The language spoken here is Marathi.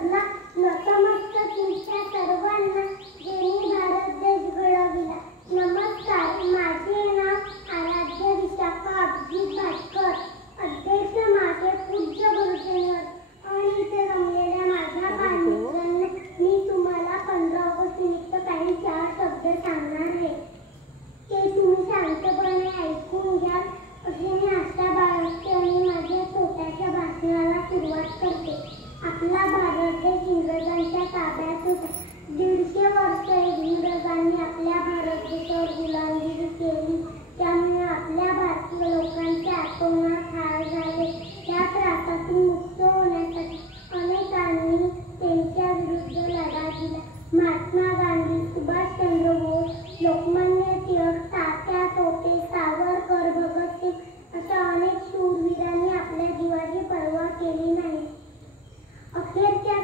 जगला नतमस्तक तुमच्या सर्वांना ज्यांनी भारत देश घडविला. नमस्कार, माझे नाव आराध्य विशाखा अभिजित भाटकर. अध्यक्ष माझे पूज्य गुरुजनवर आणि इथे जमलेल्या माझ्या बांधवांना मी तुम्हाला 15 ऑगस्ट निमित्त काही 4 शब्द सांगणार आहे. ते तुम्ही शांतपणे ऐकून घ्या अशी मी आशा बाळगते आणि माझ्या छोट्याशा भाषणाला सुरुवात करते. आपला भारत देश इंग्रजांच्या ताब्यात होता. 150 वर्ष इंग्रजांनी आपल्या भारत देशावर गुलामगिरी केली. त्यामुळे आपल्या भारतीय लोकांचे आतोनात हाल झाले. त्या त्रासातून मुक्त होण्यासाठी अनेकांनी त्यांच्या विरुद्ध लढा दिला. महात्मा गांधी, सुभाषचंद्र बोस, लोकमान्य टिळक, तात्या टोपे, सावरकर, भगतसिंग अशा अनेक शूरवीरांनी आपल्या जीवाची पर्वा केली नाही. अखेरच्या